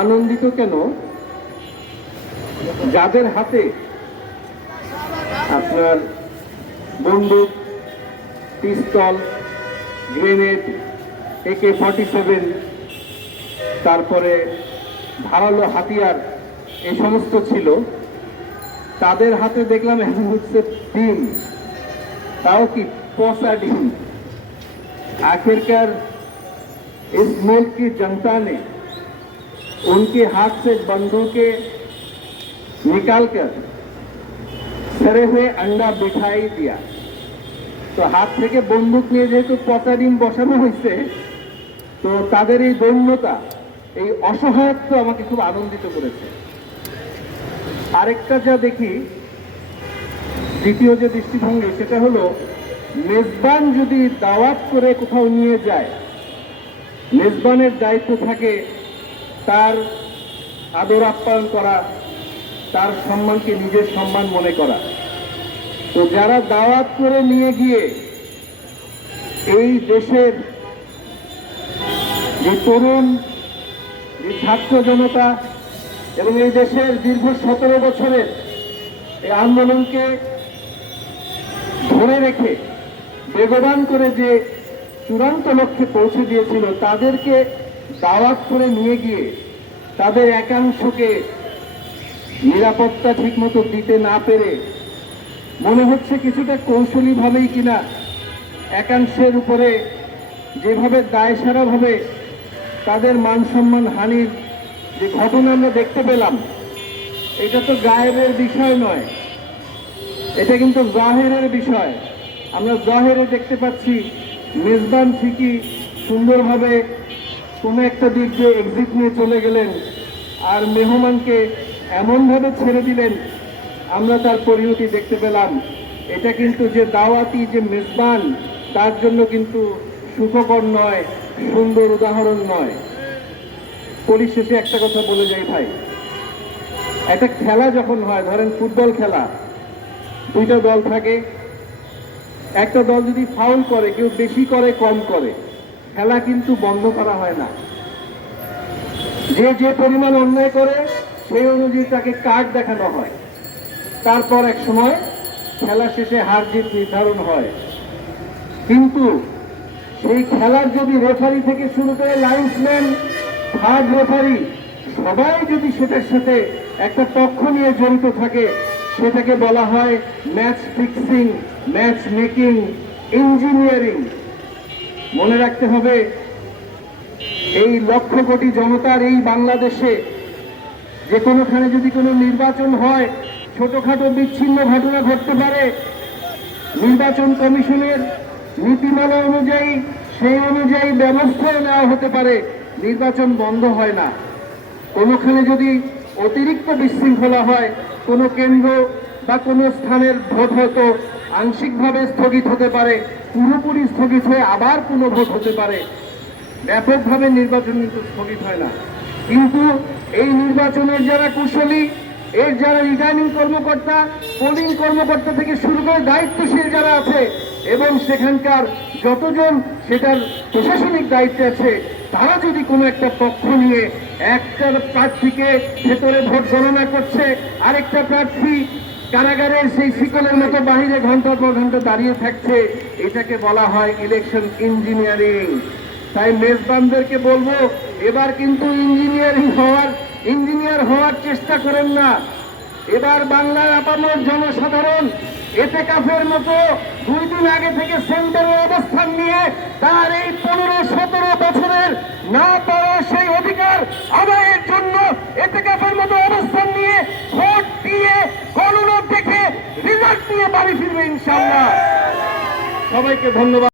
আনন্দিত কেন, যাদের হাতে আপনার বন্দুক, পিস্তল, গ্রেনেড, AK-47, তারপরে ধারালো হাতিয়ার এই সমস্ত ছিল, তাদের হাতে দেখলাম এখন হচ্ছে ডিম, তাও কি পচা डिम। आखिरकार इस मुल्क की जनता ने उनके हाथ से बंदूकें निकालकर सड़े हुए अंडा बिठाई दिया। तो हाथ থেকে বন্দুক নিয়ে যেহেতু পচা ডিম বসানো হয়েছে, তো তাদের এই দৈন্যতা, এই অসহায়ত্ব আমাকে খুব আনন্দিত করেছে। আরেকটা যা দেখি, দ্বিতীয় যে দৃষ্টিভঙ্গি, সেটা হলো মেজবান যদি দাওয়াত করে কোথাও নিয়ে যায়, মেজবানের দায়িত্ব থাকে তার আদর আপ্যায়ন করা, তার সম্মানকে নিজের সম্মান মনে করা। তো যারা দাওয়াত করে নিয়ে গিয়ে এই দেশের যে তরুণ, যে ছাত্র জনতা এবং এই দেশের দীর্ঘ 17 বছরের এই আন্দোলনকে ধরে রেখে বেগবান করে যে চূড়ান্ত লক্ষ্যে পৌঁছে দিয়েছিল, তাদেরকে দাওয়াত করে নিয়ে গিয়ে তাদের একাংশকে নিরাপত্তা ঠিকমতো দিতে না পেরে মনে হচ্ছে কিছুটা কৌশলীভাবেই কিনা একাংশের উপরে যেভাবে দায়সারাভাবে তাদের মান সম্মান হানির যে ঘটনা আমরা দেখতে পেলাম, এটা তো গায়েবের বিষয় নয়, এটা কিন্তু জাহেরের বিষয়। আমরা জাহেরে দেখতে পাচ্ছি মেজবান ঠিকই সুন্দরভাবে কোনো একটা দিক দিয়ে এক্সিট নিয়ে চলে গেলেন, আর মেহমানকে এমনভাবে ছেড়ে দিলেন, আমরা তার পরিণতি দেখতে পেলাম। এটা কিন্তু যে দাওয়াতি যে মেজবান, তার জন্য কিন্তু সুখকর নয়, সুন্দর উদাহরণ নয়। পরিশেষে একটা কথা বলে যাই ভাই, একটা খেলা যখন হয়, ধরেন ফুটবল খেলা, দুইটা দল থাকে, একটা দল যদি ফাউল করে, কেউ বেশি করে কম করে, খেলা কিন্তু বন্ধ করা হয় না। যে যে পরিমাণ অন্যায় করে সেই অনুযায়ী তাকে কার্ড দেখানো হয়, তারপর এক সময় খেলা শেষে হার জিত নির্ধারণ হয়। কিন্তু সেই খেলার যদি রেফারি থেকে শুরু করে লাইন্সম্যান, থার্ড রেফারি সবাই যদি সেটার সাথে একটা পক্ষ নিয়ে জড়িত থাকে, সেটাকে বলা হয় match fixing, match making, engineering. মনে রাখতে হবে, এই লক্ষ কোটি জনতার এই বাংলাদেশে যে কোনোখানে যদি কোনো নির্বাচন হয়, ছোটখাটো বিচ্ছিন্ন ঘটনা ঘটতে পারে, নির্বাচন কমিশনের নীতিমালা অনুযায়ী সেই অনুযায়ী ব্যবস্থাও নেওয়া হতে পারে, নির্বাচন বন্ধ হয় না। কোনোখানে যদি অতিরিক্ত বিশৃঙ্খলা হয়, কোনো কেন্দ্র বা কোনো স্থানের ভোট হয়তো আংশিকভাবে স্থগিত হতে পারে, পুরোপুরি স্থগিত হয়ে আবার পুনঃ ভোট হতে পারে, ব্যাপকভাবে নির্বাচন কিন্তু স্থগিত হয় না। কিন্তু এই নির্বাচনের যারা কুশলী, এর যারা রিটার্নিং কর্মকর্তা, পোলিং কর্মকর্তা থেকে শুরু করে দায়িত্বশীল যারা আছে এবং সেখানকার যতজন সেটার প্রশাসনিক দায়িত্বে আছে, তারা যদি কোনো একটা পক্ষ নিয়ে একটা প্রার্থীকে ভেতরে ভোট গণনা করছে, আরেকটা প্রার্থী কারাগারের সেই শিকলের মতো বাহিরে ঘন্টার পর ঘন্টা দাঁড়িয়ে থাকছে, এটাকে বলা হয় ইলেকশন ইঞ্জিনিয়ারিং। তাই মেজবানদেরকে বলবো, এবার কিন্তু ইঞ্জিনিয়ার হওয়ার চেষ্টা করেন না। এবার বাংলার আপামর জনসাধারণ এতেকাফের মতো 2 দিন আগে থেকে সেন্টারে অবস্থান নিয়ে তার এই 15-17 বছরের না পাওয়া সেই অধিকার আদায়ের জন্য এতেকাফের মতো অবস্থান নিয়ে ভোট দিয়ে গণনা দেখে রিজাল্ট নিয়ে বাড়ি ফিরবে ইনশাআল্লাহ। সবাইকে ধন্যবাদ।